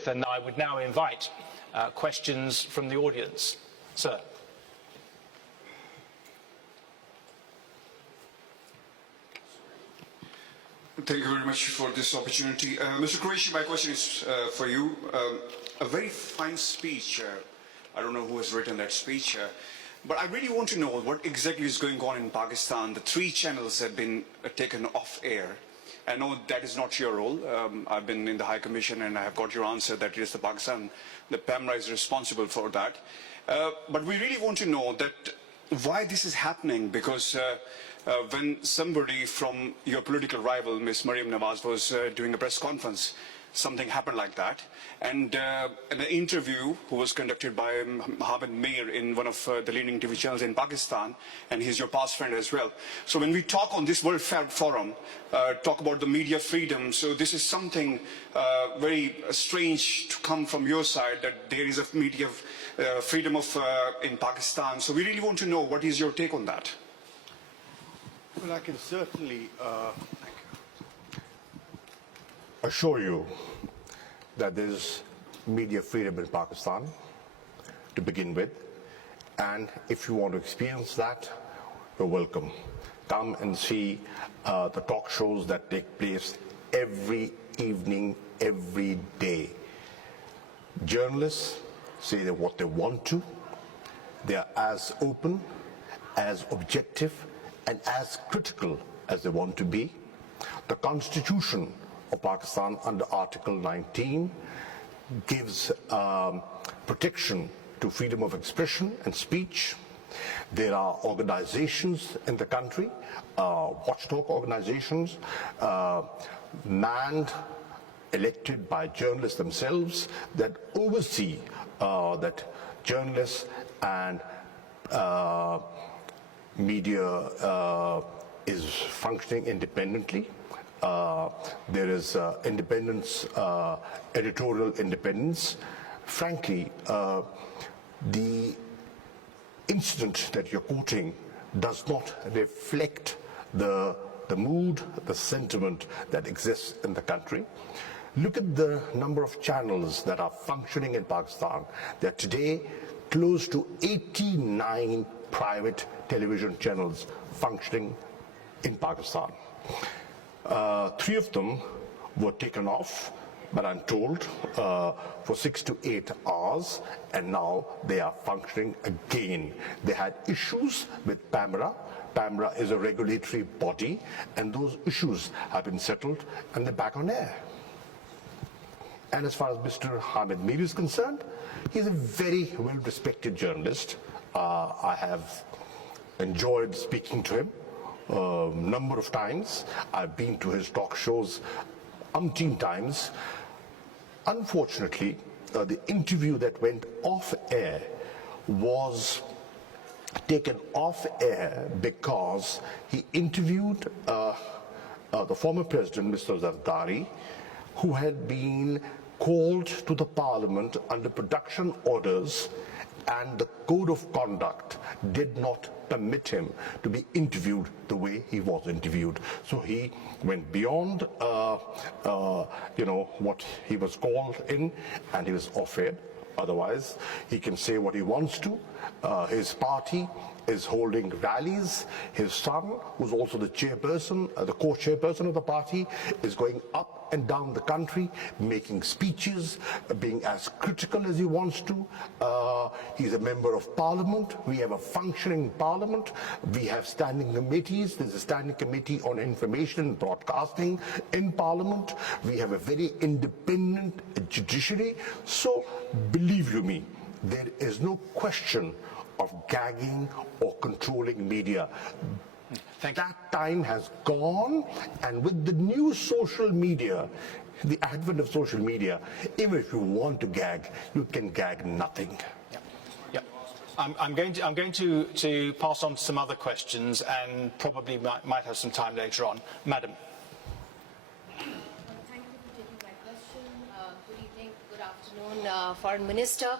And I would now invite questions from the audience. Sir. Thank you very much for this opportunity. Mr. Qureshi, my question is for you. A very fine speech. I don't know who has written that speech, but I really want to know what exactly is going on in Pakistan. The 3 channels have been taken off air. I know that is not your role. I've been in the High Commission and I have got your answer that it is the Pakistan, the PAMRA is responsible for that. But we really want to know that why this is happening, because when somebody from your political rival, Ms. Maryam Nawaz, was doing a press conference, something happened like that. And an interview who was conducted by Mohammed Mir in one of the leading TV channels in Pakistan, and he's your past friend as well. So when we talk on this World Forum, talk about the media freedom, so this is something very strange to come from your side, that there is a media freedom in Pakistan. So we really want to know what is your take on that. Well, I can certainly assure you that there is media freedom in Pakistan to begin with, and if you want to experience that, you're welcome. Come and see the talk shows that take place every evening, every day. Journalists say that what they want to. They are as open, as objective, and as critical as they want to be. The Constitution of Pakistan under Article 19 gives protection to freedom of expression and speech. There are organizations in the country, watchdog organizations, manned, elected by journalists themselves, that oversee that journalists and media is functioning independently. There is independence, editorial independence. Frankly, the incident that you're quoting does not reflect the mood, the sentiment that exists in the country. Look at the number of channels that are functioning in Pakistan. There are today close to 89 private television channels functioning in Pakistan. 3 of them were taken off, but I'm told for 6 to 8 hours, and now they are functioning again. They had issues with PAMRA. PAMRA is a regulatory body, and those issues have been settled, and they're back on air. And as far as Mr. Hamid Mir is concerned, he's a very well-respected journalist. I have enjoyed speaking to him a number of times. I've been to his talk shows umpteen times. Unfortunately, the interview that went off air was taken off air because he interviewed the former president, Mr. Zardari, who had been called to the parliament under production orders, and the code of conduct did not permit him to be interviewed the way he was interviewed. So he went beyond what he was called in, and he was off air. Otherwise, he can say what he wants to. His party is holding rallies. His son, who's also the chairperson, the co-chairperson of the party, is going up and down the country, making speeches, being as critical as he wants to. He's a member of parliament. We have a functioning parliament. We have standing committees. There's a standing committee on information and broadcasting in parliament. We have a very independent judiciary. So, believe you me, there is no question of gagging or controlling media. That time has gone, and with the new social media, the advent of social media, even if you want to gag, you can gag nothing. Yeah. I'm going to pass on to some other questions, and probably might have some time later on. Madam. Thank you for taking my question. Good evening, good afternoon, Foreign Minister.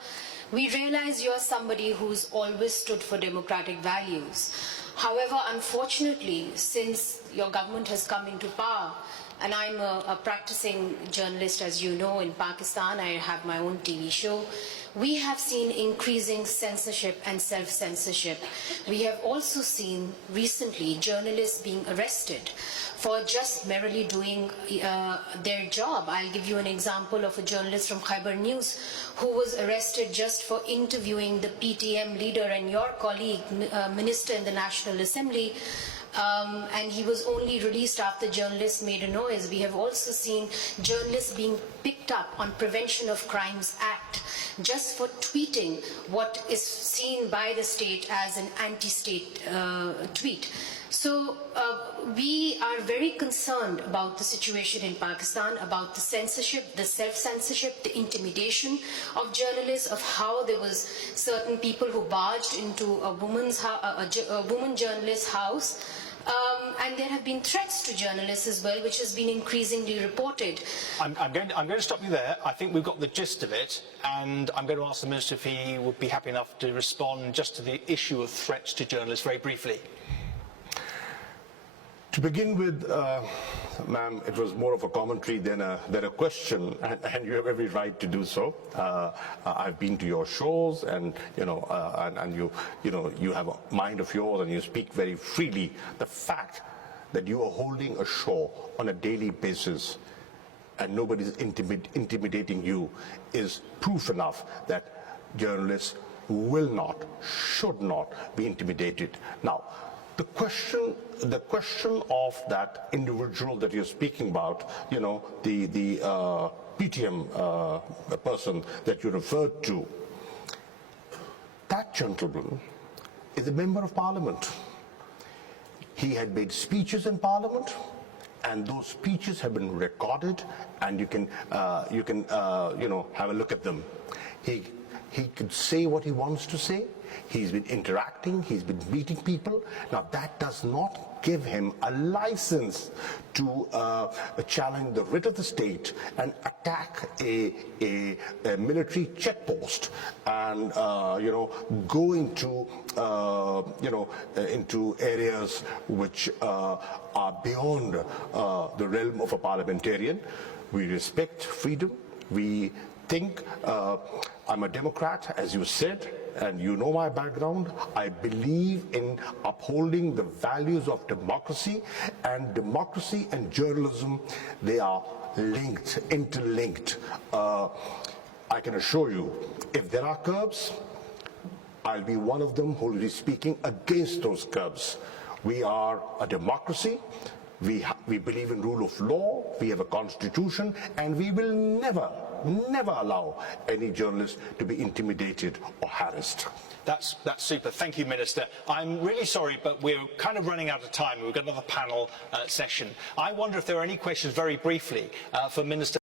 We realize you're somebody who's always stood for democratic values. However, unfortunately, since your government has come into power, and I'm a practicing journalist, as you know, in Pakistan. I have my own TV show. We have seen increasing censorship and self-censorship. We have also seen recently journalists being arrested for just merely doing their job. I'll give you an example of a journalist from Khyber News who was arrested just for interviewing the PTM leader and your colleague, Minister in the National Assembly. And he was only released after journalists made a noise. We have also seen journalists being picked up on Prevention of Crimes Act just for tweeting what is seen by the state as an anti-state tweet. So we are very concerned about the situation in Pakistan, about the censorship, the self-censorship, the intimidation of journalists, of how there was certain people who barged into a woman journalist's house. And there have been threats to journalists as well, which has been increasingly reported. I'm going to stop you there. I think we've got the gist of it, and I'm going to ask the Minister if he would be happy enough to respond just to the issue of threats to journalists very briefly. To begin with, ma'am, it was more of a commentary than a question, and you have every right to do so. I've been to your shows, and you have a mind of yours, and you speak very freely. The fact that you are holding a show on a daily basis, and nobody's intimidating you, is proof enough that journalists will not, should not be intimidated. Now, the question of that individual that you're speaking about, the PTM person that you referred to, that gentleman is a member of Parliament. He had made speeches in Parliament, and those speeches have been recorded, and you can have a look at them. He could say what he wants to say. He's been interacting, he's been meeting people. Now that does not give him a license to challenge the writ of the state and attack a military checkpost and go into into areas which are beyond the realm of a parliamentarian. We respect freedom. We think I'm a Democrat, as you said, and you know my background. I believe in upholding the values of democracy and journalism, they are linked, interlinked. I can assure you, if there are curbs, I'll be one of them who will be speaking against those curbs. We are a democracy. We believe in rule of law. We have a constitution, and we will never allow any journalist to be intimidated or harassed. That's super. Thank you, Minister. I'm really sorry, but we're kind of running out of time. We've got another panel session. I wonder if there are any questions very briefly for Minister